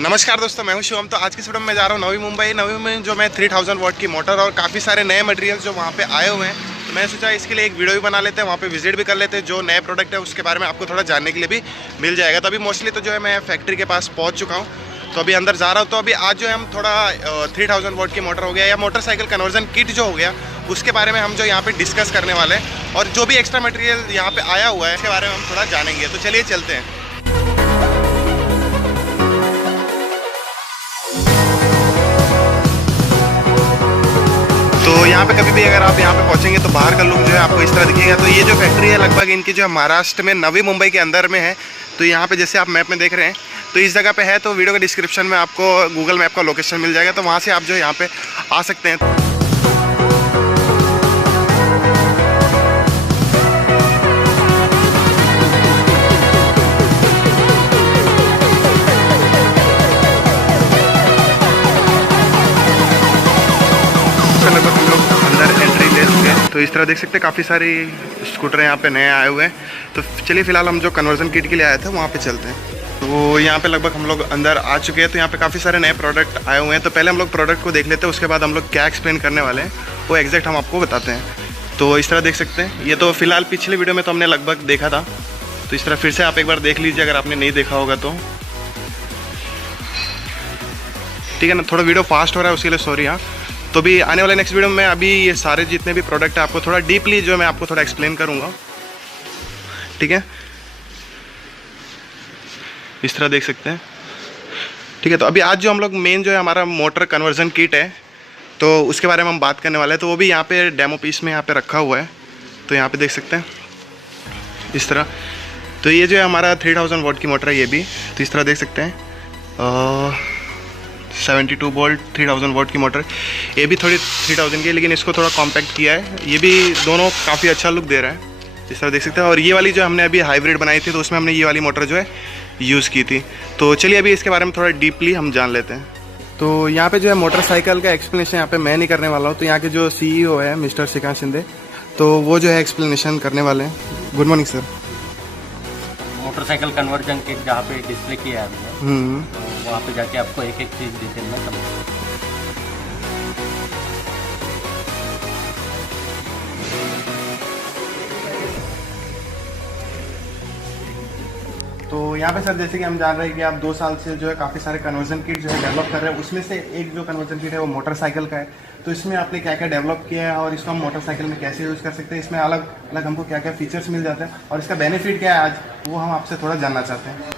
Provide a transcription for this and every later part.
नमस्कार दोस्तों, मैं हूं शिवम। तो आज की वीडियो में मैं जा रहा हूं नवी मुंबई जो मैं 3000 वाट की मोटर और काफ़ी सारे नए मटेरियल्स जो वहां पे आए हुए हैं, तो मैंने सोचा इसके लिए एक वीडियो भी बना लेते हैं, वहां पे विजिट भी कर लेते हैं। जो नए प्रोडक्ट है उसके बारे में आपको थोड़ा जानने के लिए भी मिल जाएगा। तो अभी मोस्टली तो जो है मैं फैक्ट्री के पास पहुँच चुका हूँ, तो अभी अंदर जा रहा हूँ। तो अभी आज जो है हम थोड़ा 3000 वाट की मोटर हो गया या मोटरसाइकिल कन्वर्जन किट जो हो गया, उसके बारे में हम जो यहाँ पे डिस्कस करने वाले हैं, और जो भी एक्स्ट्रा मटेरियल यहाँ पे आया हुआ है इसके बारे में हम थोड़ा जानेंगे। तो चलिए चलते हैं। तो यहाँ पे कभी भी अगर आप यहाँ पे पहुँचेंगे तो बाहर का लुक जो है आपको इस तरह दिखेगा। तो ये जो फैक्ट्री है लगभग इनकी जो है महाराष्ट्र में नवी मुंबई के अंदर में है। तो यहाँ पे जैसे आप मैप में देख रहे हैं तो इस जगह पे है। तो वीडियो के डिस्क्रिप्शन में आपको गूगल मैप का लोकेशन मिल जाएगा, तो वहाँ से आप जो है यहाँ पे आ सकते हैं। लगभग हम लोग अंदर एंट्री ले चुके हैं। तो इस तरह देख सकते हैं काफ़ी सारी स्कूटर यहाँ पे नए आए हुए हैं। तो चलिए फिलहाल हम जो कन्वर्जन किट के लिए आए थे वहाँ पे चलते हैं। तो यहाँ पे लगभग हम लोग अंदर आ चुके हैं। तो यहाँ पे काफ़ी सारे नए प्रोडक्ट आए हुए हैं। तो पहले हम लोग प्रोडक्ट को देख लेते हैं, उसके बाद हम लोग क्या एक्सप्लेन करने वाले हैं वो एग्जैक्ट हम आपको बताते हैं। तो इस तरह देख सकते हैं, ये तो फिलहाल पिछले वीडियो में तो हमने लगभग देखा था। तो इस तरह फिर से आप एक बार देख लीजिए अगर आपने नहीं देखा होगा तो। ठीक है ना, थोड़ा वीडियो फास्ट हो रहा है उसके लिए सॉरी। हाँ, तो भी आने वाले नेक्स्ट वीडियो में अभी ये सारे जितने भी प्रोडक्ट है आपको थोड़ा डीपली जो मैं आपको थोड़ा एक्सप्लेन करूँगा। ठीक है, इस तरह देख सकते हैं। ठीक है, तो अभी आज जो हम लोग मेन जो है हमारा मोटर कन्वर्जन किट है, तो उसके बारे में हम बात करने वाले हैं। तो वो भी यहाँ पे डेमो पीस में यहाँ पे रखा हुआ है। तो यहाँ पे देख सकते हैं इस तरह। तो ये जो है हमारा 3000 वाट की मोटर है ये भी। तो इस तरह देख सकते हैं 72 वोल्ट 3000 वाट की मोटर। ये भी थोड़ी 3000 की है, लेकिन इसको थोड़ा कॉम्पैक्ट किया है। ये भी दोनों काफ़ी अच्छा लुक दे रहा है, इस तरह देख सकते हैं। और ये वाली जो हमने अभी हाइब्रिड बनाई थी तो उसमें हमने ये वाली मोटर जो है यूज़ की थी। तो चलिए अभी इसके बारे में थोड़ा डीपली हम जान लेते हैं। तो यहाँ पे जो है मोटरसाइकिल का एक्सप्लेनेशन यहाँ पे मैं नहीं करने वाला हूँ। तो यहाँ के जो CEO है मिस्टर श्रीकांत शिंदे, तो वो जो है एक्सप्लेनेशन करने वाले हैं। Good morning sir. Motorcycle conversion kit जहाँ पे डिस्प्ले किया है हमने, तो वहाँ पे जाके आपको एक एक चीज़ डिटेल में समझ। तो यहाँ पे सर जैसे कि हम जान रहे हैं कि आप 2 साल से जो है काफ़ी सारे कन्वर्जन किट जो है डेवलप कर रहे हैं। उसमें से एक जो कन्वर्जन किट है वो मोटरसाइकिल का है। तो इसमें आपने क्या क्या डेवलप किया है और इसको हम मोटरसाइकिल में कैसे यूज़ कर सकते हैं, इसमें अलग अलग हमको क्या क्या फीचर्स मिल जाते हैं और इसका बेनिफिट क्या है, आज वो हम आपसे थोड़ा जानना चाहते हैं।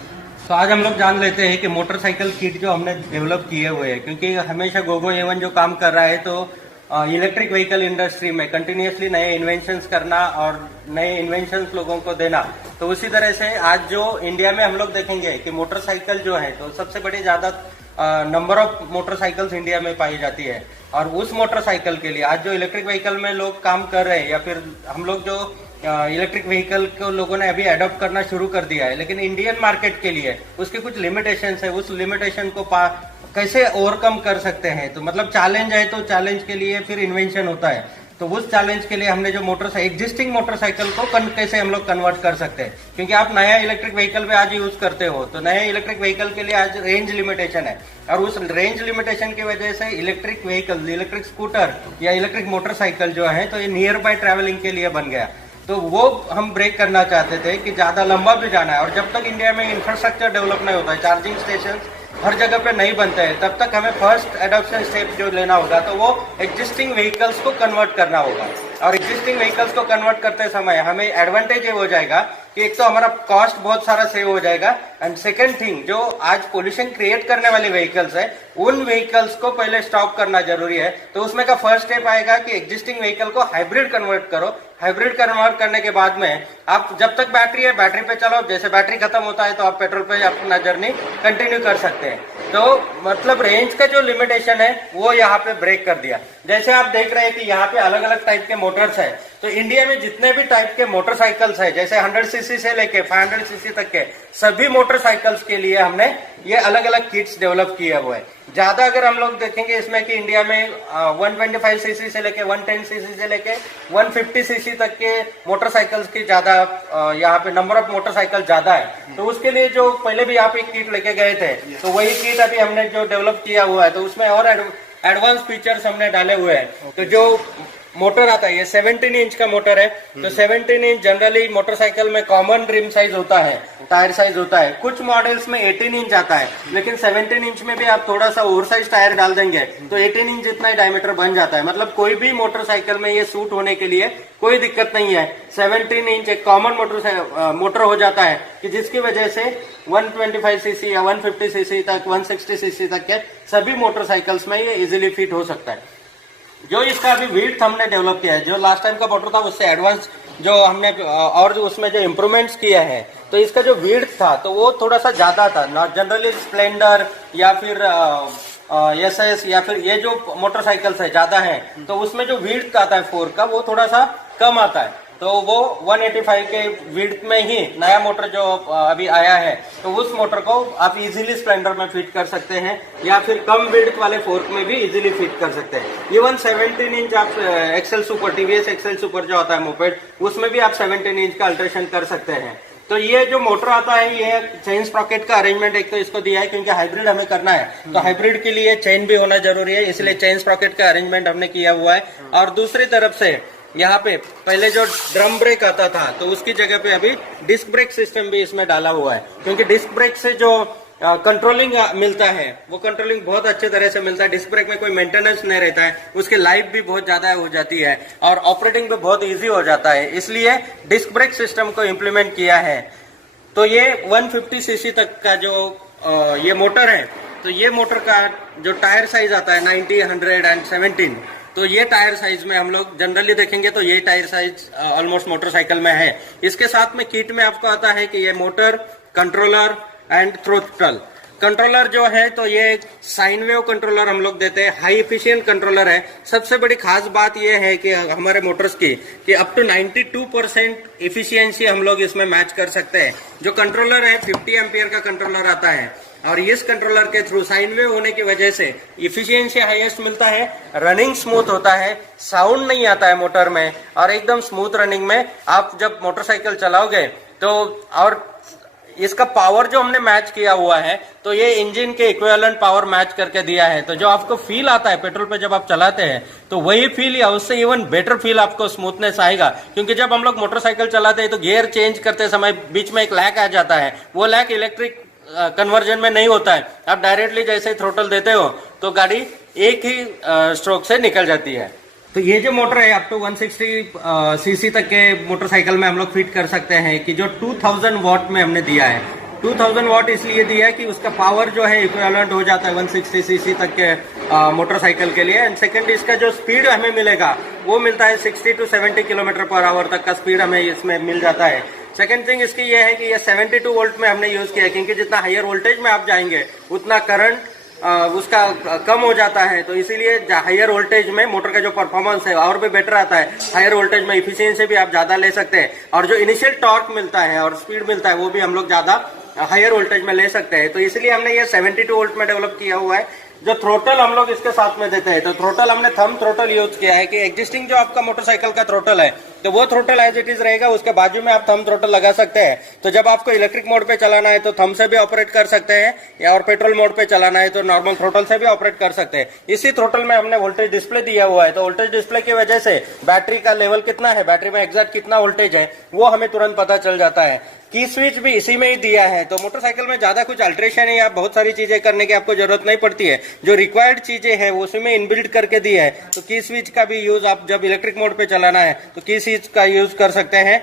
तो आज हम लोग जान लेते हैं कि मोटरसाइकिल किट जो हमने डेवलप किए हुए हैं, क्योंकि हमेशा गोगो एवन जो काम कर रहा है तो इलेक्ट्रिक व्हीकल इंडस्ट्री में कंटिन्यूसली नए इन्वेंशंस करना और नए इन्वेंशंस लोगों को देना। तो उसी तरह से आज जो इंडिया में हम लोग देखेंगे कि मोटरसाइकिल जो है तो सबसे बड़ी ज्यादा नंबर ऑफ मोटरसाइकिल्स इंडिया में पाई जाती है। और उस मोटरसाइकिल के लिए आज जो इलेक्ट्रिक व्हीकल में लोग काम कर रहे हैं या फिर हम लोग जो इलेक्ट्रिक व्हीकल को लोगों ने अभी अडॉप्ट करना शुरू कर दिया है, लेकिन इंडियन मार्केट के लिए उसके कुछ लिमिटेशंस है। उस लिमिटेशन को कैसे ओवरकम कर सकते हैं, तो मतलब चैलेंज है, तो चैलेंज के लिए फिर इन्वेंशन होता है। तो उस चैलेंज के लिए हमने जो एग्जिस्टिंग मोटरसाइकिल को कैसे हम लोग कन्वर्ट कर सकते हैं, क्योंकि आप नया इलेक्ट्रिक व्हीकल पे आज यूज करते हो तो नए इलेक्ट्रिक व्हीकल के लिए आज रेंज लिमिटेशन है। और उस रेंज लिमिटेशन की वजह से इलेक्ट्रिक व्हीकल, इलेक्ट्रिक स्कूटर या इलेक्ट्रिक मोटरसाइकिल जो है तो ये नियर बाय ट्रैवलिंग के लिए बन गया। तो वो हम ब्रेक करना चाहते थे कि ज्यादा लंबा भी जाना है, और जब तक इंडिया में इंफ्रास्ट्रक्चर डेवलप नहीं होता है, चार्जिंग स्टेशन हर जगह पे नहीं बनते हैं, तब तक हमें फर्स्ट एडॉप्शन स्टेप जो लेना होगा तो वो एग्जिस्टिंग व्हीकल्स को कन्वर्ट करना होगा। और एग्जिस्टिंग व्हीकल्स को कन्वर्ट करते समय हमें एडवांटेज ये हो जाएगा कि एक तो हमारा कॉस्ट बहुत सारा सेव हो जाएगा, एंड सेकंड थिंग जो आज पोल्यूशन क्रिएट करने वाले व्हीकल्स है उन व्हीकल्स को पहले स्टॉप करना जरूरी है। तो उसमें का फर्स्ट स्टेप आएगा कि एग्जिस्टिंग व्हीकल को हाइब्रिड कन्वर्ट करो। हाइब्रिड कन्वर्ट करने के बाद में आप जब तक बैटरी है बैटरी पे चलो, जैसे बैटरी खत्म होता है तो आप पेट्रोल पे अपना जर्नी कंटिन्यू कर सकते हैं। तो मतलब रेंज का जो लिमिटेशन है वो यहाँ पे ब्रेक कर दिया। जैसे आप देख रहे हैं कि यहाँ पे अलग अलग टाइप के मोटर्स है। तो इंडिया में जितने भी टाइप के मोटरसाइकिल्स है, जैसे 100 सीसी से लेके 500 सीसी तक के सभी मोटरसाइकिल्स के लिए हमने ये अलग अलग किट्स डेवलप किए हुए हैं। ज्यादा अगर हम लोग देखेंगे इसमें कि इंडिया में 125 सीसी से लेके 110 सीसी से लेके 150 सीसी तक के मोटरसाइकिल्स की ज्यादा यहाँ पे नंबर ऑफ मोटरसाइकिल ज्यादा है। तो उसके लिए जो पहले भी आप एक किट लेके गए थे, तो वही किट अभी हमने जो डेवलप किया हुआ है, तो उसमें और एडवांस फीचर्स हमने डाले हुए हैं। तो जो मोटर आता है, ये 17 इंच का मोटर है। तो 17 इंच जनरली मोटरसाइकिल में कॉमन रिम साइज होता है, टायर साइज होता है। कुछ मॉडल्स में 18 इंच आता है, लेकिन 17 इंच में भी आप थोड़ा सा ओवर साइज टायर डाल देंगे तो 18 इंच जितना ही डायमीटर बन जाता है। मतलब कोई भी मोटरसाइकिल में ये सूट होने के लिए कोई दिक्कत नहीं है। 17 इंच एक कॉमन मोटर हो जाता है कि जिसकी वजह से 125 सीसी या 150 सीसी तक 160 सीसी तक के सभी मोटरसाइकिल्स में ये इजीली फिट हो सकता है। जो इसका अभी विड्थ हमने डेवलप किया है, जो लास्ट टाइम का मोटर था उससे एडवांस जो हमने और जो उसमें जो इम्प्रूवमेंट्स किया है, तो इसका जो विड्थ था तो वो थोड़ा सा ज्यादा था। नॉट जनरली स्प्लेंडर या फिर एसएस या फिर ये जो मोटरसाइकिल्स है ज्यादा है, तो उसमें जो विड्थ आता है फोर्क का वो थोड़ा सा कम आता है। तो वो 185 के विड्थ में ही नया मोटर जो अभी आया है, तो उस मोटर को आप इजीली स्प्लेंडर में फिट कर सकते हैं या फिर कम विड्थ वाले फोर्क में भी इजीली फिट कर सकते हैं। इवन 17 इंच आप XL super, TVS XL super जो आता है मोपेड, उसमें भी आप 17 इंच का अल्ट्रेशन कर सकते हैं। तो ये जो मोटर आता है, ये चेन स्प्रॉकेट का अरेंजमेंट एक तो इसको दिया है क्योंकि हाइब्रिड हमें करना है, तो हाइब्रिड के लिए चेन भी होना जरूरी है, इसलिए चेन स्प्रॉकेट का अरेंजमेंट हमने किया हुआ है। और दूसरी तरफ से यहाँ पे पहले जो ड्रम ब्रेक आता था, तो उसकी जगह पे अभी डिस्क ब्रेक सिस्टम भी इसमें डाला हुआ है, क्योंकि डिस्क ब्रेक से जो कंट्रोलिंग मिलता है वो कंट्रोलिंग बहुत अच्छे तरह से मिलता है। डिस्क ब्रेक में कोई मेंटेनेंस नहीं रहता है, उसकी लाइफ भी बहुत ज्यादा हो जाती है और ऑपरेटिंग भी बहुत इजी हो जाता है, इसलिए डिस्क ब्रेक सिस्टम को इम्प्लीमेंट किया है। तो ये 150 सीसी तक का जो ये मोटर है, तो ये मोटर का जो टायर साइज आता है 90, 100 एंड 17, तो ये टायर साइज में हम लोग जनरली देखेंगे तो ये टायर साइज ऑलमोस्ट मोटरसाइकिल में है। इसके साथ में किट में आपको आता है कि ये motor, controller and throttle. Controller जो है तो ये साइन वेव कंट्रोलर हम लोग देते हैं, हाई एफिशिएंट कंट्रोलर है। सबसे बड़ी खास बात ये है कि हमारे मोटर्स की कि अप टू 92% एफिशिएंसी हम लोग इसमें मैच कर सकते हैं। जो कंट्रोलर है 50 एम्पियर का कंट्रोलर आता है और इस कंट्रोलर के थ्रू साइन वेव होने की वजह से इफिशियंसी हाईएस्ट मिलता है, रनिंग स्मूथ होता है, साउंड नहीं आता है मोटर में, और एकदम स्मूथ रनिंग में आप जब मोटरसाइकिल चलाओगे तो। और इसका पावर जो हमने मैच किया हुआ है, तो ये इंजन के इक्विवेलेंट पावर मैच करके दिया है। तो जो आपको फील आता है पेट्रोल पे जब आप चलाते हैं, तो वही फील या उससे इवन बेटर फील आपको स्मूथनेस आएगा। क्योंकि जब हम लोग मोटरसाइकिल चलाते हैं तो गियर चेंज करते समय बीच में एक लैग आ जाता है, वो लैग इलेक्ट्रिक कन्वर्जन में नहीं होता है। आप डायरेक्टली जैसे ही थ्रोटल देते हो तो गाड़ी एक ही स्ट्रोक से निकल जाती है। तो ये जो मोटर है अप टू 160 सीसी तक के मोटरसाइकिल में हम लोग फिट कर सकते हैं कि जो 2000 वॉट में हमने दिया है। 2000 वॉट इसलिए दिया है कि उसका पावर जो है इक्विवेलेंट हो जाता है 160 सीसी तक के मोटरसाइकिल के लिए। एंड सेकंड, इसका जो स्पीड हमें मिलेगा वो मिलता है 60 to 70 किलोमीटर पर आवर तक का स्पीड हमें इसमें मिल जाता है। सेकंड थिंग इसकी ये है कि ये 72 वोल्ट में हमने यूज किया है, क्योंकि जितना हायर वोल्टेज में आप जाएंगे उतना करंट उसका कम हो जाता है। तो इसीलिए हायर वोल्टेज में मोटर का जो परफॉर्मेंस है और भी बेटर आता है। हायर वोल्टेज में इफिशियंसी भी आप ज्यादा ले सकते हैं, और जो इनिशियल टॉर्क मिलता है और स्पीड मिलता है वो भी हम लोग ज्यादा हायर वोल्टेज में ले सकते हैं। तो इसलिए हमने ये 72 वोल्ट में डेवलप किया हुआ है। जो थ्रोटल हम लोग इसके साथ में देते हैं, तो थ्रोटल हमने थंब थ्रोटल यूज किया है कि एग्जिस्टिंग जो आपका मोटरसाइकिल का थ्रोटल है, तो वो थ्रोटल एज इट इज रहेगा, उसके बाजू में आप थंब थ्रोटल लगा सकते हैं। तो जब आपको इलेक्ट्रिक मोड पे चलाना है तो थंब से भी ऑपरेट कर सकते हैं, या और पेट्रोल मोड पे चलाना है तो नॉर्मल थ्रोटल से भी ऑपरेट कर सकते हैं। इसी थ्रोटल में हमने वोल्टेज डिस्प्ले दिया हुआ है, तो वोल्टेज डिस्प्ले की वजह से बैटरी का लेवल कितना है, बैटरी में एग्जैक्ट कितना वोल्टेज है, वो हमें तुरंत पता चल जाता है। की स्विच भी इसी में ही दिया है। तो मोटरसाइकिल में ज्यादा कुछ अल्ट्रेशन है या बहुत सारी चीजें करने की आपको जरूरत नहीं पड़ती है। जो रिक्वायर्ड चीजें है वो उसमें इनबिल्ट करके दी है। तो की स्विच का भी यूज आप जब इलेक्ट्रिक मोड पे चलाना है तो की स्विच का यूज कर सकते हैं।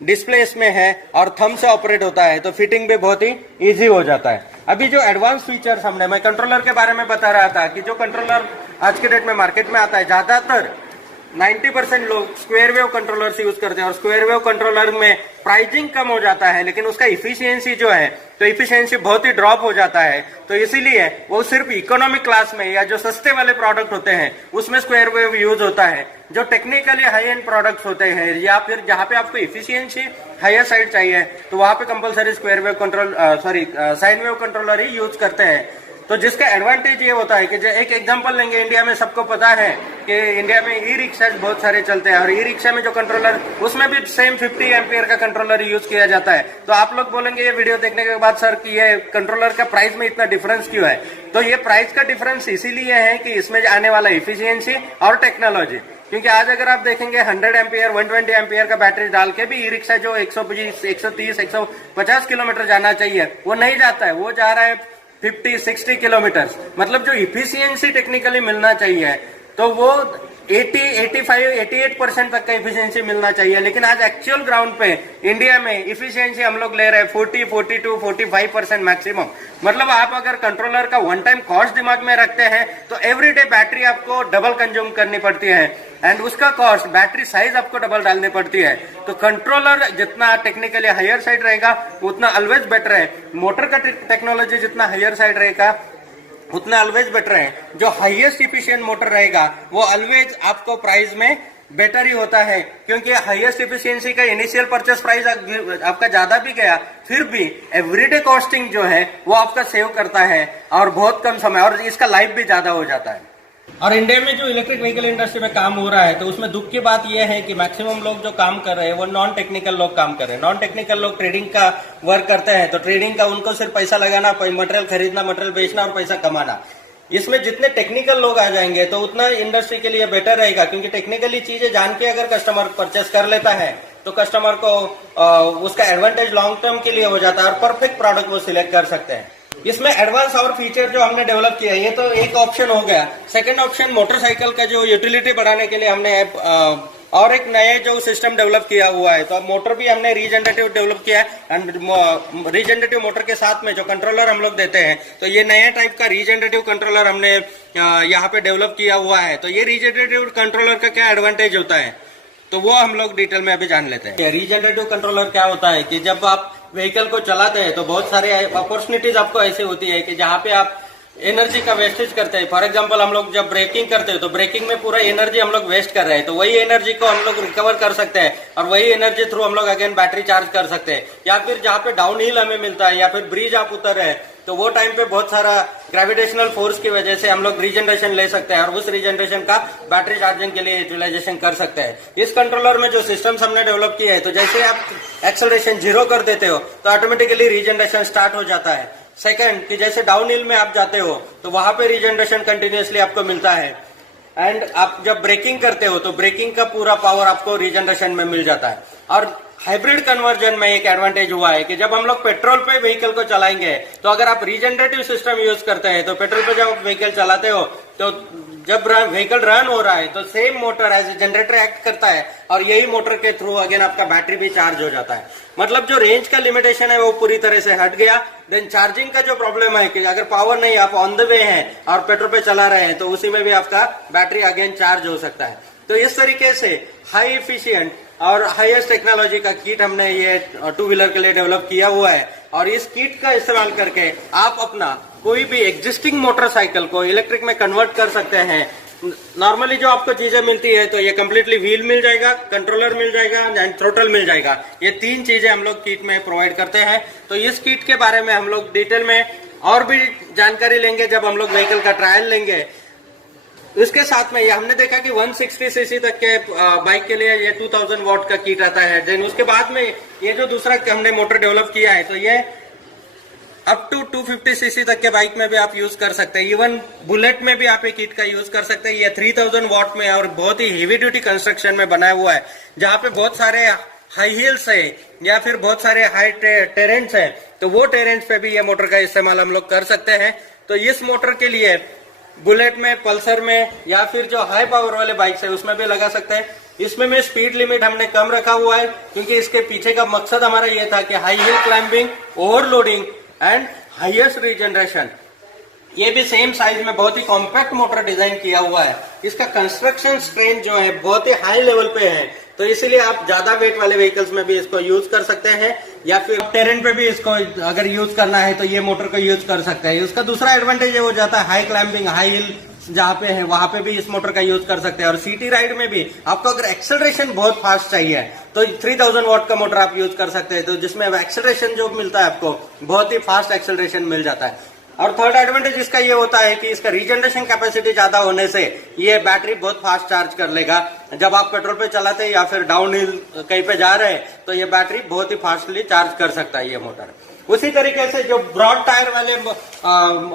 डिस्प्ले इसमें है और थंब से ऑपरेट होता है, तो फिटिंग भी बहुत ही इजी हो जाता है। अभी जो एडवांस फीचर्स मैं कंट्रोलर के बारे में बता रहा था कि जो कंट्रोलर आज के डेट में मार्केट में आता है, ज्यादातर 90% लोग स्क्वायर वेव कंट्रोलर यूज करते हैं, और स्क्वायर वेव कंट्रोलर में प्राइसिंग कम हो जाता है, लेकिन उसका इफिशियंसी जो है तो इफिशियंसी बहुत ही ड्रॉप हो जाता है। तो इसीलिए वो सिर्फ इकोनॉमिक क्लास में या जो सस्ते वाले प्रोडक्ट होते हैं उसमें स्क्वायर वेव यूज होता है। जो टेक्निकली हाई एंड प्रोडक्ट्स होते हैं या फिर जहां पे आपको इफिशियंसी हायर साइड चाहिए, तो वहां पे compulsory square wave control sine wave controller ही यूज करते हैं। तो जिसका एडवांटेज ये होता है कि जो एक एग्जांपल लेंगे, इंडिया में सबको पता है कि इंडिया में ई रिक्शा बहुत सारे चलते हैं और ई रिक्शा में जो कंट्रोलर, उसमें भी सेम 50 एम्पियर का कंट्रोलर यूज किया जाता है। तो आप लोग बोलेंगे ये वीडियो देखने के बाद सर कि ये कंट्रोलर का प्राइस में इतना डिफरेंस क्यों है? तो ये प्राइस का डिफरेंस इसीलिए है कि इसमें आने वाला इफिशियंसी और टेक्नोलॉजी, क्योंकि आज अगर आप देखेंगे 100 एम्पियर 120 एम्पियर का बैटरी डाल के भी ई रिक्शा जो 120 130 150 किलोमीटर जाना चाहिए वो नहीं जाता है, वो जा रहा है 50-60 किलोमीटर। मतलब जो इफिशियंसी टेक्निकली मिलना चाहिए तो वो 88% तक का इफिशियंसी मिलना चाहिए, लेकिन आज एक्चुअल ग्राउंड पे इंडिया में इफिशियंसी हम लोग ले रहे हैं 40-42-45% मैक्सिमम। मतलब आप अगर कंट्रोलर का वन टाइम कॉस्ट दिमाग में रखते हैं तो एवरीडे बैटरी आपको डबल कंज्यूम करनी पड़ती है एंड उसका कॉस्ट, बैटरी साइज आपको डबल डालनी पड़ती है। तो कंट्रोलर जितना टेक्निकली हायर साइड रहेगा उतना ऑलवेज बेटर है। मोटर का टेक्नोलॉजी जितना हायर साइड रहेगा उतना ऑलवेज बेटर है। जो हाईएस्ट इफिशिएंट मोटर रहेगा वो ऑलवेज आपको प्राइस में बेटर ही होता है, क्योंकि हाईएस्ट इफिशियंसी का इनिशियल परचेस प्राइस आपका ज्यादा भी गया फिर भी एवरीडे कॉस्टिंग जो है वो आपका सेव करता है और बहुत कम समय, और इसका लाइफ भी ज्यादा हो जाता है। और इंडिया में जो इलेक्ट्रिक व्हीकल इंडस्ट्री में काम हो रहा है तो उसमें दुख की बात यह है कि मैक्सिमम लोग जो काम कर रहे हैं वो नॉन टेक्निकल लोग काम कर रहे हैं। नॉन टेक्निकल लोग ट्रेडिंग का वर्क करते हैं, तो ट्रेडिंग का उनको सिर्फ पैसा लगाना, मटेरियल खरीदना, मटेरियल बेचना और पैसा कमाना। इसमें जितने टेक्निकल लोग आ जाएंगे तो उतना इंडस्ट्री के लिए बेटर रहेगा, क्योंकि टेक्निकली चीजें जान के अगर कस्टमर परचेस कर लेता है तो कस्टमर को उसका एडवांटेज लॉन्ग टर्म के लिए हो जाता है और परफेक्ट प्रोडक्ट वो सिलेक्ट कर सकते हैं। इसमें एडवांस और फीचर जो हमने डेवलप किया है ये तो एक ऑप्शन हो गया। सेकंड ऑप्शन मोटरसाइकिल का जो यूटिलिटी बढ़ाने के लिए हमने और एक नए जो सिस्टम डेवलप किया हुआ है। तो अब मोटर भी हमने रीजनरेटिव डेवलप किया है एंड रीजनरेटिव मोटर के साथ में जो कंट्रोलर हम लोग देते हैं तो ये नया टाइप का रीजनरेटिव कंट्रोलर हमने यहाँ पे डेवलप किया हुआ है। तो ये रीजनरेटिव कंट्रोलर का क्या एडवांटेज होता है तो वो हम लोग डिटेल में अभी जान लेते हैं। रीजनरेटिव कंट्रोलर क्या होता है कि जब आप व्हीकल को चलाते हैं तो बहुत सारे अपॉर्चुनिटीज आपको ऐसी होती है कि जहाँ पे आप एनर्जी का वेस्टेज करते हैं। फॉर एग्जांपल हम लोग जब ब्रेकिंग करते हैं तो ब्रेकिंग में पूरा एनर्जी हम लोग वेस्ट कर रहे हैं, तो वही एनर्जी को हम लोग रिकवर कर सकते हैं और वही एनर्जी थ्रू हम लोग अगेन बैटरी चार्ज कर सकते हैं। या फिर जहाँ पे डाउन हिल हमें मिलता है या फिर ब्रिज आप उतर रहे हैं तो वो टाइम पे बहुत सारा ग्रेविटेशनल फोर्स की वजह से हम लोग रीजनरेशन ले सकते हैं और उस रीजनरेशन का बैटरी चार्जिंग के लिए यूटिलाइजेशन कर सकते हैं। इस कंट्रोलर में जो सिस्टम्स हमने डेवलप किया है तो जैसे आप एक्सेलरेशन 0 कर देते हो तो ऑटोमेटिकली रीजनरेशन स्टार्ट हो जाता है। सेकंड कि जैसे डाउन हिल में आप जाते हो तो वहां पे रीजनरेशन कंटिन्यूअसली आपको मिलता है एंड आप जब ब्रेकिंग करते हो तो ब्रेकिंग का पूरा पावर आपको रीजनरेशन में मिल जाता है। और हाइब्रिड कन्वर्जन में एक एडवांटेज हुआ है कि जब हम लोग पेट्रोल पे व्हीकल को चलाएंगे तो अगर आप रीजनरेटिव सिस्टम यूज करते हैं तो पेट्रोल पे जब व्हीकल चलाते हो तो जब व्हीकल रन हो रहा है तो same motor as a generator act करता है और यही मोटर के थ्रू अगेन आपका बैटरी भी चार्ज हो जाता है। मतलब जो रेंज का लिमिटेशन है वो पूरी तरह से हट गया। देन चार्जिंग का जो प्रॉब्लम है कि अगर पावर नहीं, आप ऑन द वे हैं और पेट्रोल पे चला रहे हैं तो उसी में भी आपका बैटरी अगेन चार्ज हो सकता है। तो इस तरीके से हाई इफिशियंट और हाईएस्ट टेक्नोलॉजी का किट हमने ये 2 व्हीलर के लिए डेवलप किया हुआ है और इस किट का इस्तेमाल करके आप अपना कोई भी एग्जिस्टिंग मोटरसाइकिल को इलेक्ट्रिक में कन्वर्ट कर सकते हैं। नॉर्मली जो आपको चीजें मिलती है तो ये कम्प्लीटली व्हील मिल जाएगा, कंट्रोलर मिल जाएगा एंड थ्रोटल मिल जाएगा। ये 3 चीजें हम लोग किट में प्रोवाइड करते हैं। तो इस किट के बारे में हम लोग डिटेल में और भी जानकारी लेंगे जब हम लोग व्हीकल का ट्रायल लेंगे। इसके साथ में ये हमने देखा कि 160 सीसी तक के बाइक के लिए ये 2000 वॉट का किट आता है। देन उसके बाद में ये जो दूसरा हमने मोटर डेवलप किया है तो ये अप टू 250 सीसी तक के बाइक में भी आप यूज कर सकते हैं। इवन बुलेट में भी आप एक किट का यूज कर सकते हैं। ये 3000 वॉट में और बहुत ही हेवी ड्यूटी कंस्ट्रक्शन में बनाया हुआ है जहाँ पे बहुत सारे हाई हिल्स है या फिर बहुत सारे हाई टेरेंट्स है तो वो टेरेंट्स पे भी ये मोटर का इस्तेमाल हम लोग कर सकते हैं। तो इस मोटर के लिए बुलेट में, पल्सर में या फिर जो हाई पावर वाले बाइक्स है उसमें भी लगा सकते हैं। इसमें में स्पीड लिमिट हमने कम रखा हुआ है क्योंकि इसके पीछे का मकसद हमारा ये था कि high hill climbing, overloading and highest regeneration. ये भी सेम साइज में बहुत ही कॉम्पैक्ट मोटर डिजाइन किया हुआ है। इसका कंस्ट्रक्शन स्ट्रेंथ जो है बहुत ही हाई लेवल पे है तो इसीलिए आप ज्यादा वेट वाले व्हीकल्स में भी इसको यूज कर सकते हैं या फिर टेरेन पे भी इसको अगर यूज करना है तो ये मोटर को यूज कर सकते हैं। उसका दूसरा एडवांटेज ये हो जाता है हाई क्लाइंबिंग, हाई हिल जहाँ पे है वहां पे भी इस मोटर का यूज कर सकते हैं। और सिटी राइड में भी आपको अगर एक्सेलरेशन बहुत फास्ट चाहिए तो 3000 वॉट का मोटर आप यूज कर सकते हैं तो जिसमें एक्सेलरेशन जो मिलता है आपको बहुत ही फास्ट एक्सेलरेशन मिल जाता है। और थर्ड एडवांटेज इसका ये होता है कि इसका रीजनरेशन कैपेसिटी ज्यादा होने से ये बैटरी बहुत फास्ट चार्ज कर लेगा। जब आप पेट्रोल पे चलाते हैं या फिर डाउन हिल कहीं पे जा रहे हैं तो ये बैटरी बहुत ही फास्टली चार्ज कर सकता है ये मोटर। उसी तरीके से जो ब्रॉड टायर वाले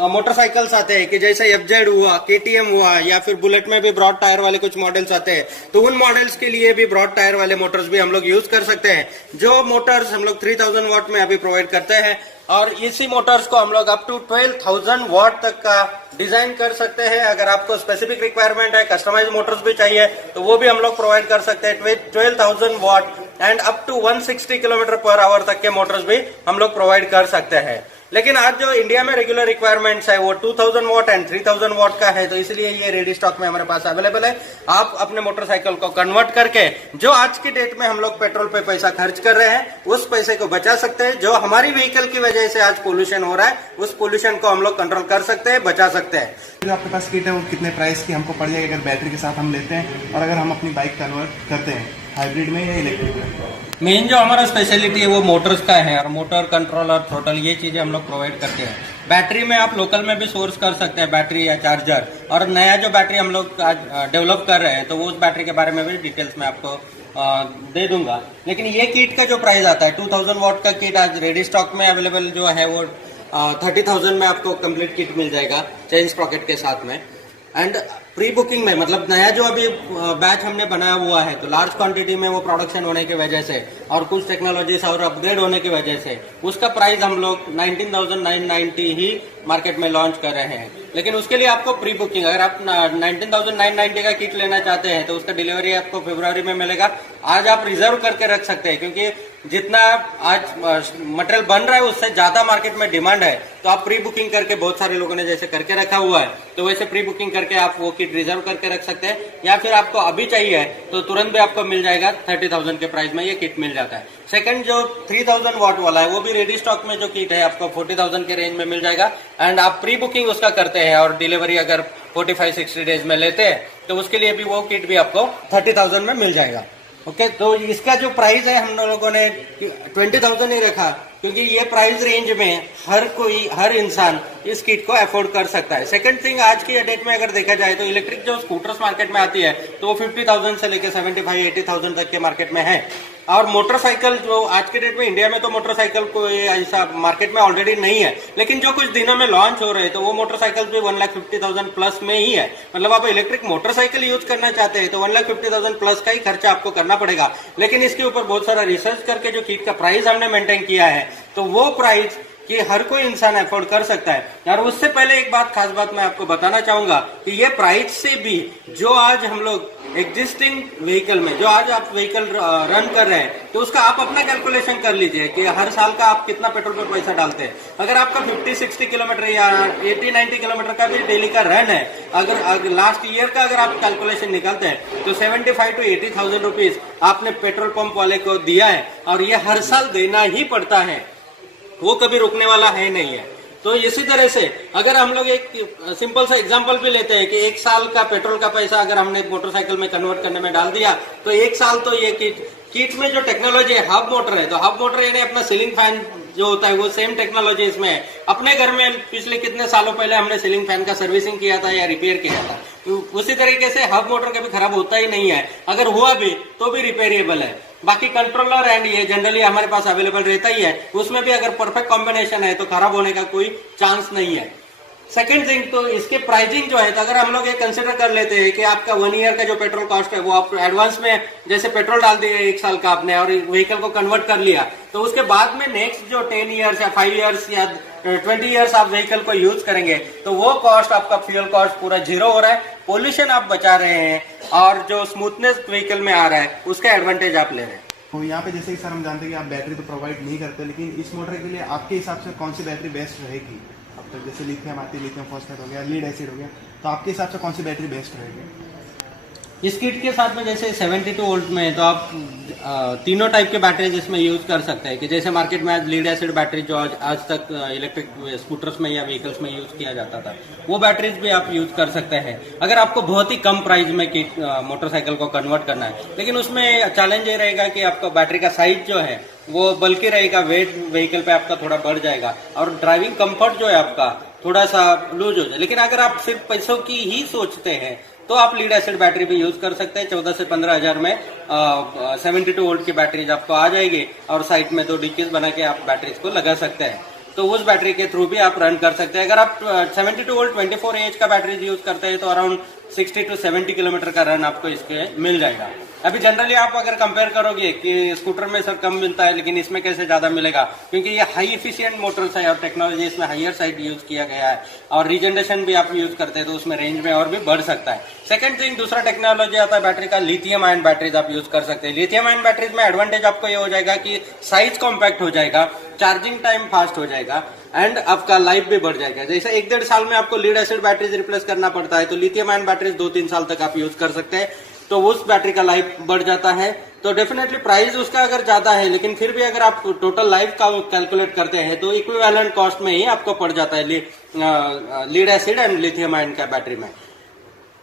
मोटरसाइकिल्स आते हैं कि जैसे एफजेड हुआ, केटीएम हुआ या फिर बुलेट में भी ब्रॉड टायर वाले कुछ मॉडल्स आते हैं, तो उन मॉडल्स के लिए भी ब्रॉड टायर वाले मोटर्स भी हम लोग यूज कर सकते हैं। जो मोटर्स हम लोग 3000 वॉट में अभी प्रोवाइड करते हैं और इसी मोटर्स को हम लोग अप टू 12,000 वॉट तक का डिजाइन कर सकते हैं। अगर आपको स्पेसिफिक रिक्वायरमेंट है, कस्टमाइज मोटर्स भी चाहिए तो वो भी हम लोग प्रोवाइड कर सकते हैं। 12,000 watt and up to 160 kilometre per hour तक के मोटर्स भी हम लोग प्रोवाइड कर सकते हैं। लेकिन आज जो इंडिया में रेगुलर रिक्वायरमेंट्स है वो 2000 वॉट एंड 3000 वॉट का है, तो इसलिए ये रेडी स्टॉक में हमारे पास अवेलेबल है। आप अपने मोटरसाइकिल को कन्वर्ट करके जो आज की डेट में हम लोग पेट्रोल पे पैसा खर्च कर रहे हैं उस पैसे को बचा सकते हैं। जो हमारी व्हीकल की वजह से आज पोल्यूशन हो रहा है उस पोल्यूशन को हम लोग कंट्रोल कर सकते हैं, बचा सकते हैं। जो आपके पास किट है वो कितने प्राइस की हमको पड़ जाएगी अगर बैटरी के साथ हम लेते हैं और अगर हम अपनी बाइक कन्वर्ट करते हैं हाइब्रिड में या इलेक्ट्रिक में? मेन जो हमारा स्पेशलिटी है वो मोटर्स का है और मोटर कंट्रोल और थ्रोटल ये चीजें हम लोग प्रोवाइड करते हैं। बैटरी में आप लोकल में भी सोर्स कर सकते हैं बैटरी या चार्जर, और नया जो बैटरी हम लोग आज डेवलप कर रहे हैं तो वो उस बैटरी के बारे में भी डिटेल्स में आपको दे दूंगा। लेकिन ये किट का जो प्राइस आता है 2000 वॉट का किट आज रेडी स्टॉक में अवेलेबल जो है वो 30,000 में आपको कंप्लीट किट मिल जाएगा चेन स्प्रॉकेट के साथ में। एंड प्री बुकिंग में मतलब नया जो अभी बैच हमने बनाया हुआ है तो लार्ज क्वांटिटी में वो प्रोडक्शन होने की वजह से और कुछ टेक्नोलॉजीज और अपग्रेड होने की वजह से उसका प्राइस हम लोग 19,990 ही मार्केट में लॉन्च कर रहे हैं। लेकिन उसके लिए आपको प्री बुकिंग, अगर आप 19,990 का किट लेना चाहते हैं तो उसका डिलीवरी आपको फरवरी में मिलेगा। आज आप रिजर्व करके रख सकते हैं क्योंकि जितना आज मटेरियल बन रहा है उससे ज्यादा मार्केट में डिमांड है, तो आप प्री बुकिंग करके बहुत सारे लोगों ने जैसे करके रखा हुआ है तो वैसे प्री बुकिंग करके आप वो किट रिजर्व करके रख सकते हैं, या फिर आपको अभी चाहिए तो तुरंत भी आपको मिल जाएगा 30,000 के प्राइस में ये किट मिल जाता है। सेकंड जो 3000 वॉट वाला है वो भी रेडी स्टॉक में जो किट है आपको 40,000 के रेंज में मिल जाएगा। एंड आप प्री बुकिंग उसका करते हैं और डिलीवरी अगर 45-60 डेज में लेते हैं तो उसके लिए भी वो किट भी आपको 30,000 में मिल जाएगा। ओके, तो इसका जो प्राइस है हम लोगों ने 20,000 ही रखा क्योंकि ये प्राइस रेंज में हर इंसान इस किट को अफोर्ड कर सकता है। सेकंड थिंग, आज की डेट में अगर देखा जाए तो इलेक्ट्रिक जो स्कूटर्स मार्केट में आती है तो वो 50,000 से लेकर 75-80,000 तक के मार्केट में है। और मोटरसाइकिल जो आज के डेट में इंडिया में तो मोटरसाइकिल कोई ऐसा मार्केट में ऑलरेडी नहीं है, लेकिन जो कुछ दिनों में लॉन्च हो रहे हैं तो वो मोटरसाइकिल भी 1,50,000 प्लस में ही है। मतलब आप इलेक्ट्रिक मोटरसाइकिल यूज करना चाहते हैं तो 1,50,000 प्लस का ही खर्चा आपको करना पड़ेगा। लेकिन इसके ऊपर बहुत सारा रिसर्च करके जो किट का प्राइस हमने मेंटेन किया है तो वो प्राइस कि हर कोई इंसान अफोर्ड कर सकता है। और उससे पहले एक खास बात मैं आपको बताना चाहूंगा कि ये प्राइस से भी जो आज हम लोग एग्जिस्टिंग व्हीकल में जो आज आप व्हीकल रन कर रहे हैं तो उसका आप अपना कैलकुलेशन कर लीजिए कि हर साल का आप कितना पेट्रोल पे पैसा डालते हैं। अगर आपका 50-60 किलोमीटर या 80-90 किलोमीटर का भी डेली का रन है, अगर लास्ट ईयर का अगर आप कैलकुलेशन निकालते हैं तो 75,000-80,000 रुपीज आपने पेट्रोल पंप वाले को दिया है और ये हर साल देना ही पड़ता है, वो कभी रुकने वाला है नहीं है। तो इसी तरह से अगर हम लोग एक सिंपल सा एग्जांपल भी लेते हैं कि एक साल का पेट्रोल का पैसा अगर हमने मोटरसाइकिल में कन्वर्ट करने में डाल दिया तो एक साल तो ये किट में जो टेक्नोलॉजी है हब मोटर है, तो हब मोटर यानी अपना सीलिंग फैन जो होता है वो सेम टेक्नोलॉजी इसमें है। अपने घर में पिछले कितने सालों पहले हमने सीलिंग फैन का सर्विसिंग किया था या रिपेयर किया था, तो उसी तरीके से हब मोटर कभी खराब होता ही नहीं है, अगर हुआ भी तो भी रिपेयरेबल है। बाकी कंट्रोलर एंड ये जनरली हमारे पास अवेलेबल रहता ही है, उसमें भी अगर परफेक्ट कॉम्बिनेशन है तो खराब होने का कोई चांस नहीं है। सेकंड थिंग, तो इसके प्राइसिंग जो है तो अगर हम लोग ये कंसिडर कर लेते हैं कि आपका 1 ईयर का जो पेट्रोल कॉस्ट है वो आप एडवांस में जैसे पेट्रोल डाल दिए 1 साल का आपने और व्हीकल को कन्वर्ट कर लिया, तो उसके बाद में नेक्स्ट जो 10 ईयर्स या 5 ईयर्स या 20 ईयर्स आप व्हीकल को यूज करेंगे तो वो कॉस्ट आपका फ्यूल कॉस्ट पूरा जीरो हो रहा है, पोल्यूशन आप बचा रहे हैं और जो स्मूथनेस व्हीकल में आ रहा है उसका एडवांटेज आप ले रहे हैं। तो यहाँ पे जैसे कि सर हम जानते हैं कि आप बैटरी तो प्रोवाइड नहीं करते, लेकिन इस मोटर के लिए आपके हिसाब से कौन सी बैटरी बेस्ट रहेगी? अब तक जैसे लिथियम आती है, लिथियम फॉस्फेट हो गया, लीड एसिड हो गया, तो आपके हिसाब से कौन सी बैटरी बेस्ट रहेगी? इस किट के साथ में जैसे 72 वोल्ट में है तो आप तीनों टाइप के बैटरी इसमें यूज कर सकते हैं कि जैसे मार्केट में आज लीड एसिड बैटरी जो आज तक इलेक्ट्रिक स्कूटर्स में या व्हीकल्स में यूज किया जाता था वो बैटरीज भी आप यूज कर सकते हैं अगर आपको बहुत ही कम प्राइस में किट मोटरसाइकिल को कन्वर्ट करना है। लेकिन उसमें चैलेंज ये रहेगा कि आपका बैटरी का साइज जो है वो बल्कि रहेगा, वेट व्हीकल पे आपका थोड़ा बढ़ जाएगा और ड्राइविंग कंफर्ट जो है आपका थोड़ा सा लूज हो जाए। लेकिन अगर आप सिर्फ पैसों की ही सोचते हैं तो आप लीड एसिड बैटरी भी यूज कर सकते हैं। 14 से 15 हजार में 72 वोल्ट की बैटरीज आपको आ जाएगी और साइड में 2 डिक्कीज बना के आप बैटरीज को लगा सकते हैं, तो उस बैटरी के थ्रू भी आप रन कर सकते हैं। अगर आप 72 वोल्ट 24 एच का बैटरी यूज करते हैं तो अराउंड 60 टू 70 किलोमीटर का रन आपको इसके मिल जाएगा। अभी जनरली आप अगर कंपेयर करोगे कि स्कूटर में सर कम मिलता है लेकिन इसमें कैसे ज्यादा मिलेगा, क्योंकि ये हाई इफिशिएंट मोटर्स है और टेक्नोलॉजी इसमें हायर साइड यूज किया गया है और रीजनरेशन भी आप यूज करते हैं तो उसमें रेंज में और भी बढ़ सकता है। सेकंड थिंग, दूसरा टेक्नोलॉजी आता है बैटरी का, लिथियम आयन बैटरीज आप यूज कर सकते हैं। लिथियम आयन बैटरीज में एडवांटेज आपको ये हो जाएगा कि साइज कॉम्पैक्ट हो जाएगा, चार्जिंग टाइम फास्ट हो जाएगा एंड आपका लाइफ भी बढ़ जाएगा। जैसे 1-1.5 साल में आपको लीड एसिड बैटरीज रिप्लेस करना पड़ता है तो लिथियम आयन बैटरीज 2-3 साल तक आप यूज कर सकते हैं, तो उस बैटरी का लाइफ बढ़ जाता है। तो डेफिनेटली प्राइस उसका अगर ज्यादा है लेकिन फिर भी अगर आप टोटल लाइफ का कैलकुलेट करते हैं तो इक्विवेलेंट कॉस्ट में ही आपको पड़ जाता है lead acid and lithium ion का बैटरी में।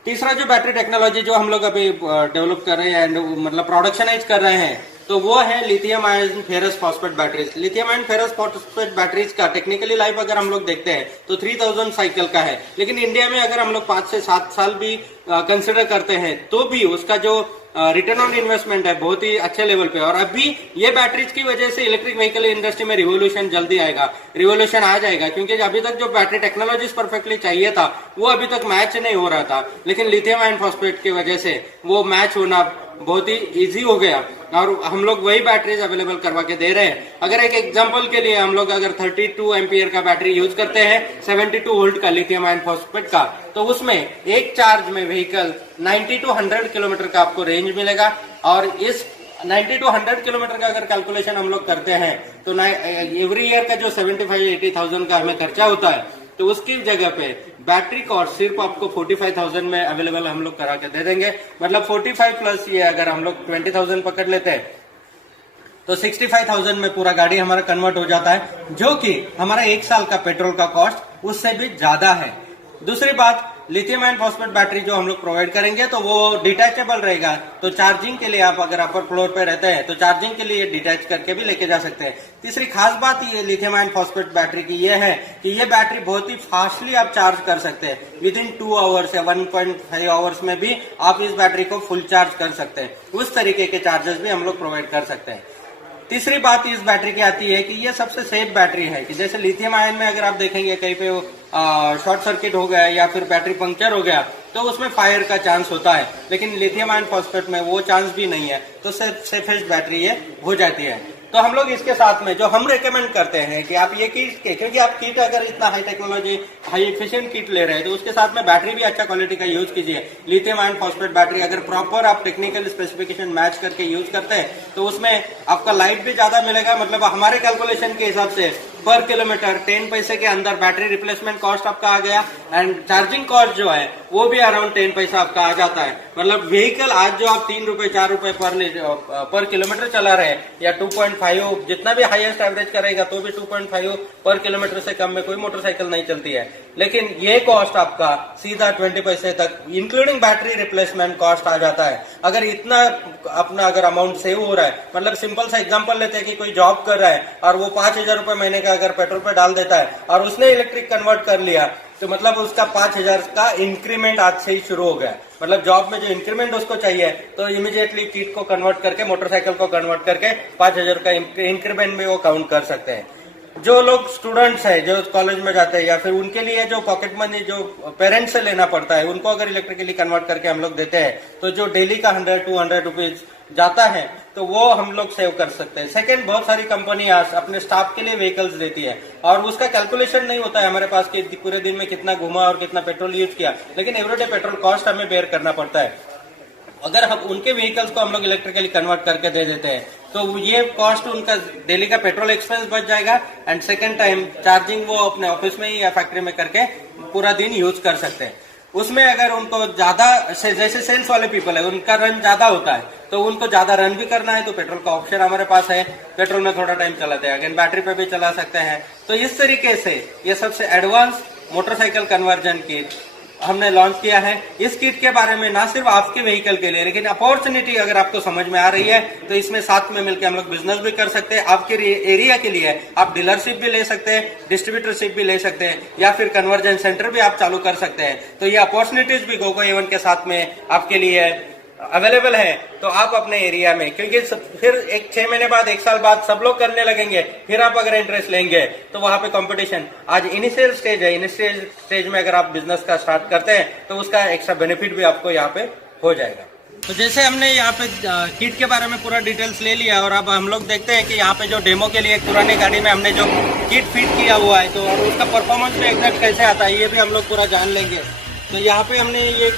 तीसरा जो बैटरी टेक्नोलॉजी जो हम लोग अभी डेवलप कर रहे हैं एंड मतलब प्रोडक्शनाइज कर रहे हैं तो वो है lithium ion ferrous phosphate batteries. Lithium ion ferrous phosphate batteries का टेक्निकली लाइफ अगर हम लोग देखते हैं तो 3000 साइकिल का है, लेकिन इंडिया में अगर हम लोग 5 से 7 साल भी कंसिडर करते हैं तो भी उसका जो रिटर्न ऑन इन्वेस्टमेंट है बहुत ही अच्छे लेवल पे। और अभी ये बैटरीज की वजह से इलेक्ट्रिक व्हीकल इंडस्ट्री में रिवोल्यूशन जल्दी आएगा, रिवोल्यूशन आ जाएगा, क्योंकि अभी तक जो बैटरी टेक्नोलॉजीज परफेक्टली चाहिए था वो अभी तक मैच नहीं हो रहा था, लेकिन लिथियम आयन फॉस्फेट की वजह से वो मैच होना बहुत ही इजी हो गया और हम लोग वही बैटरीज अवेलेबल करवा के दे रहे हैं। अगर एक एग्जांपल के लिए हम लोग अगर 32 एम्पियर का बैटरी यूज करते हैं 72 वोल्ट का लिथियम आयन फॉस्फेट का, तो उसमें एक चार्ज में व्हीकल 90 टू 100 किलोमीटर का आपको रेंज मिलेगा। और इस 90 टू 100 किलोमीटर का अगर कैलकुलेशन हम लोग करते हैं तो एवरी ईयर का जो 75-80,000 का हमें खर्चा होता है तो उसकी जगह पे बैटरी कॉस्ट सिर्फ आपको 45,000 में अवेलेबल हम लोग करा के दे देंगे। मतलब 45 प्लस ये अगर हम लोग 20,000 पकड़ लेते हैं तो 65,000 में पूरा गाड़ी हमारा कन्वर्ट हो जाता है, जो कि हमारा 1 साल का पेट्रोल का कॉस्ट उससे भी ज्यादा है। दूसरी बात, लिथियम आयन फॉस्फेट बैटरी जो हम लोग प्रोवाइड करेंगे तो वो डिटैचेबल रहेगा, तो चार्जिंग के लिए आप अगर अपर फ्लोर पे रहते हैं तो चार्जिंग के लिए डिटैच करके भी लेके जा सकते हैं। तीसरी खास बात ये लिथियम आयन फॉस्फेट बैटरी की ये है कि ये बैटरी बहुत ही फास्टली आप चार्ज कर सकते हैं, विद इन 2 आवर्स या 1.5 आवर्स में भी आप इस बैटरी को फुल चार्ज कर सकते हैं। उस तरीके के चार्जेस भी हम लोग प्रोवाइड कर सकते हैं। तीसरी बात इस बैटरी की आती है कि ये सबसे सेफ बैटरी है, कि जैसे लिथियम आयन में अगर आप देखेंगे कहीं पे शॉर्ट सर्किट हो गया या फिर बैटरी पंक्चर हो गया तो उसमें फायर का चांस होता है, लेकिन लिथियम आयन फॉस्फेट में वो चांस भी नहीं है, तो सेफेस्ट बैटरी ये हो जाती है। तो हम लोग इसके साथ में जो हम रेकमेंड करते हैं कि आप ये किट के, क्योंकि आप किट अगर इतना high technology high efficient kit ले रहे हैं तो उसके साथ में बैटरी भी अच्छा क्वालिटी का यूज कीजिए। लिथियम आयन फॉस्फेट बैटरी अगर प्रॉपर आप टेक्निकल स्पेसिफिकेशन मैच करके यूज करते हैं तो उसमें आपका लाइफ भी ज्यादा मिलेगा। मतलब हमारे कैलकुलेशन के हिसाब से पर किलोमीटर 10 पैसे के अंदर बैटरी रिप्लेसमेंट कॉस्ट आपका आ गया एंड चार्जिंग कॉस्ट जो है वो भी अराउंड 10 पैसा आपका आ जाता है। मतलब व्हीकल आज जो आप 3 रुपए 4 रुपए पर किलोमीटर चला रहे हैं या 2.5 जितना भी हाईएस्ट एवरेज करेगा तो भी 2.5 पर किलोमीटर से कम में कोई मोटरसाइकिल नहीं चलती है, लेकिन ये कॉस्ट आपका सीधा 20 पैसे तक इंक्लूडिंग बैटरी रिप्लेसमेंट कॉस्ट आ जाता है। अगर इतना अपना अगर अमाउंट सेव हो रहा है, मतलब सिंपल सा एग्जांपल लेते हैं कि कोई जॉब कर रहा है और वो 5,000 रुपए महीने का अगर पेट्रोल पे डाल देता है और उसने इलेक्ट्रिक कन्वर्ट कर लिया तो मतलब उसका 5,000 का इंक्रीमेंट आज से ही शुरू हो गया। मतलब जॉब में जो इंक्रीमेंट उसको चाहिए तो इमीडिएटली किट को कन्वर्ट करके मोटरसाइकिल को कन्वर्ट करके 5,000 का इंक्रीमेंट में वो काउंट कर सकते हैं। जो लोग स्टूडेंट्स है जो कॉलेज में जाते हैं या फिर उनके लिए जो पॉकेट मनी जो पेरेंट्स से लेना पड़ता है उनको अगर इलेक्ट्रिकली कन्वर्ट करके हम लोग देते हैं तो जो डेली का 100-200 रुपीज जाता है तो वो हम लोग सेव कर सकते हैं। सेकंड, बहुत सारी कंपनियां अपने स्टाफ के लिए व्हीकल्स देती है और उसका कैलकुलेशन नहीं होता है हमारे पास कि पूरे दिन में कितना घुमा और कितना पेट्रोल यूज किया, लेकिन एवरीडे पेट्रोल कॉस्ट हमें बेयर करना पड़ता है। अगर हम उनके व्हीकल्स को हम लोग इलेक्ट्रिकली कन्वर्ट करके दे देते हैं तो ये कॉस्ट उनका डेली का पेट्रोल एक्सपेंस बच जाएगा एंड सेकंड टाइम चार्जिंग वो अपने ऑफिस में ही या फैक्ट्री में करके पूरा दिन यूज कर सकते हैं। उसमें अगर उनको ज्यादा जैसे सेल्स वाले पीपल है उनका रन ज्यादा होता है तो उनको ज्यादा रन भी करना है तो पेट्रोल का ऑप्शन हमारे पास है, पेट्रोल में थोड़ा टाइम चलाते हैं अगेन बैटरी पे भी चला सकते हैं। तो इस तरीके से ये सबसे एडवांस मोटरसाइकिल कन्वर्जन किट हमने लॉन्च किया है। इस किट के बारे में ना सिर्फ आपके व्हीकल के लिए, लेकिन अपॉर्चुनिटी अगर आपको समझ में आ रही है तो इसमें साथ में मिलकर हम लोग बिजनेस भी कर सकते हैं। आपके एरिया के लिए आप डीलरशिप भी ले सकते हैं, डिस्ट्रीब्यूटरशिप भी ले सकते हैं, या फिर कन्वर्जन सेंटर भी आप चालू कर सकते हैं। तो ये अपॉर्चुनिटीज भी गोगो एवन के साथ में आपके लिए अवेलेबल है। तो आप अपने एरिया में, क्योंकि फिर 6 महीने बाद 1 साल बाद सब लोग करने लगेंगे, फिर आप अगर इंटरेस्ट लेंगे तो वहां पे कंपटीशन, आज इनिशियल स्टेज है, इनिशियल स्टेज में अगर आप बिजनेस का स्टार्ट करते हैं तो उसका एक्स्ट्रा बेनिफिट भी आपको यहाँ पे हो जाएगा। तो जैसे हमने यहाँ पे किट के बारे में पूरा डिटेल्स ले लिया, और अब हम लोग देखते हैं कि यहाँ पे जो डेमो के लिए एक पुरानी गाड़ी में हमने जो किट फिट किया हुआ है, तो और उसका परफॉर्मेंस भी एग्जैक्ट कैसे आता है ये भी हम लोग पूरा जान लेंगे। तो यहाँ पे हमने ये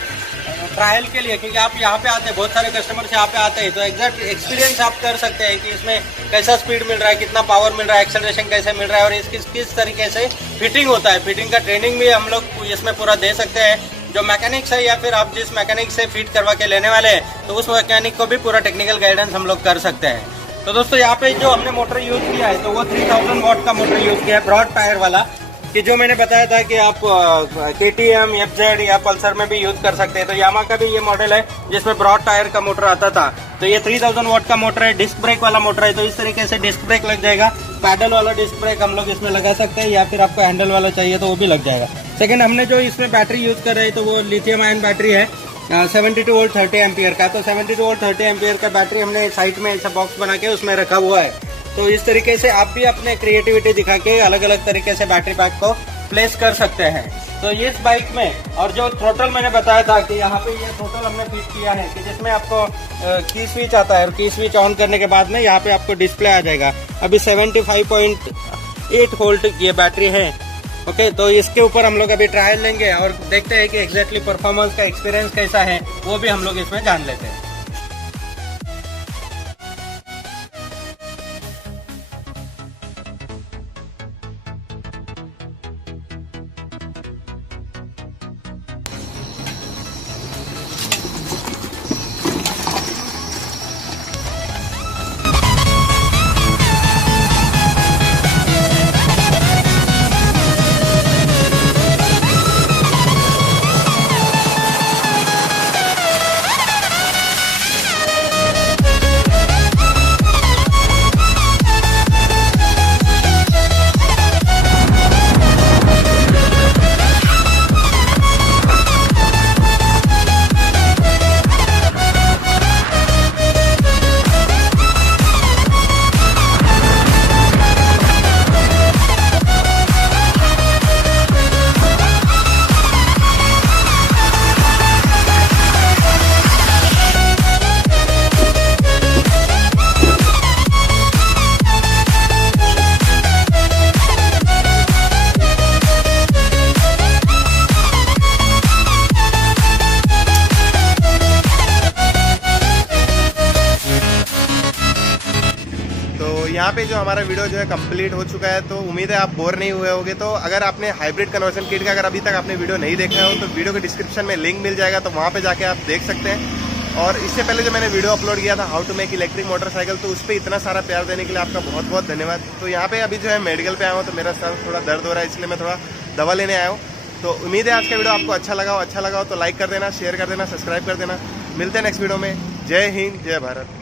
ट्रायल के लिए, क्योंकि आप यहाँ पे आते हैं, बहुत सारे कस्टमर्स यहाँ पे आते हैं, तो एग्जैक्ट एक्सपीरियंस आप कर सकते हैं कि इसमें कैसा स्पीड मिल रहा है, कितना पावर मिल रहा है, एक्सेलरेशन कैसे मिल रहा है, और इसकी किस तरीके से फिटिंग होता है। फिटिंग का ट्रेनिंग भी हम लोग इसमें पूरा दे सकते हैं। जो मैकेनिक्स है या फिर आप जिस मैकेनिक से फिट करवा के लेने वाले हैं, तो उस मैकेनिक को भी पूरा टेक्निकल गाइडेंस हम लोग कर सकते हैं। तो दोस्तों यहाँ पे जो हमने मोटर यूज किया है, तो वो 3000 वॉट का मोटर यूज किया है, ब्रॉड टायर वाला, कि जो मैंने बताया था कि आप KTM, FZ या पल्सर में भी यूज कर सकते हैं। तो यामा का भी ये मॉडल है जिसमें ब्रॉड टायर का मोटर आता था। तो ये 3000 वॉट का मोटर है, डिस्क ब्रेक वाला मोटर है, तो इस तरीके से डिस्क ब्रेक लग जाएगा। पैडल वाला डिस्क ब्रेक हम लोग इसमें लगा सकते हैं, या फिर आपको हैंडल वाला चाहिए तो वो भी लग जाएगा। सेकंड, हमने जो इसमें बैटरी यूज कर रहे हैं तो वो लिथियम आयन बैटरी है, 72 वोल्ट 30 एम्पियर का। तो 72 वोल्ट 30 एम्पियर का बैटरी हमने साइड में ऐसा बॉक्स बना के उसमें रखा हुआ है। तो इस तरीके से आप भी अपने क्रिएटिविटी दिखा के अलग अलग तरीके से बैटरी पैक को प्लेस कर सकते हैं। तो इस बाइक में, और जो थ्रोटल मैंने बताया था कि यहाँ पे ये थ्रोटल हमने फिट किया है, कि जिसमें आपको की स्विच आता है, और की स्विच ऑन करने के बाद में यहाँ पे आपको डिस्प्ले आ जाएगा। अभी 75.8 वोल्ट ये बैटरी है। ओके, तो इसके ऊपर हम लोग अभी ट्रायल लेंगे और देखते हैं कि एग्जैक्टली परफॉर्मेंस का एक्सपीरियंस कैसा है, वो भी हम लोग इसमें जान लेते हैं। यहाँ पे जो हमारा वीडियो जो है कंप्लीट हो चुका है, तो उम्मीद है आप बोर नहीं हुए होंगे। तो अगर आपने हाइब्रिड कन्वर्जन किट का अगर अभी तक आपने वीडियो नहीं देखा हो तो वीडियो के डिस्क्रिप्शन में लिंक मिल जाएगा, तो वहाँ पे जाके आप देख सकते हैं। और इससे पहले जो मैंने वीडियो अपलोड किया था how to make electric motorcycle, तो उस पर इतना सारा प्यार देने के लिए आपका बहुत बहुत धन्यवाद। तो यहाँ पे अभी जो है मेडिकल पे आया हूँ, तो मेरा सर थोड़ा दर्द हो रहा है, इसलिए मैं थोड़ा दवा लेने आया हूँ। तो उम्मीद है आज का वीडियो आपको अच्छा लगा हो तो लाइक कर देना, शेयर कर देना, सब्सक्राइब कर देना। मिलते हैं नेक्स्ट वीडियो में। जय हिंद, जय भारत।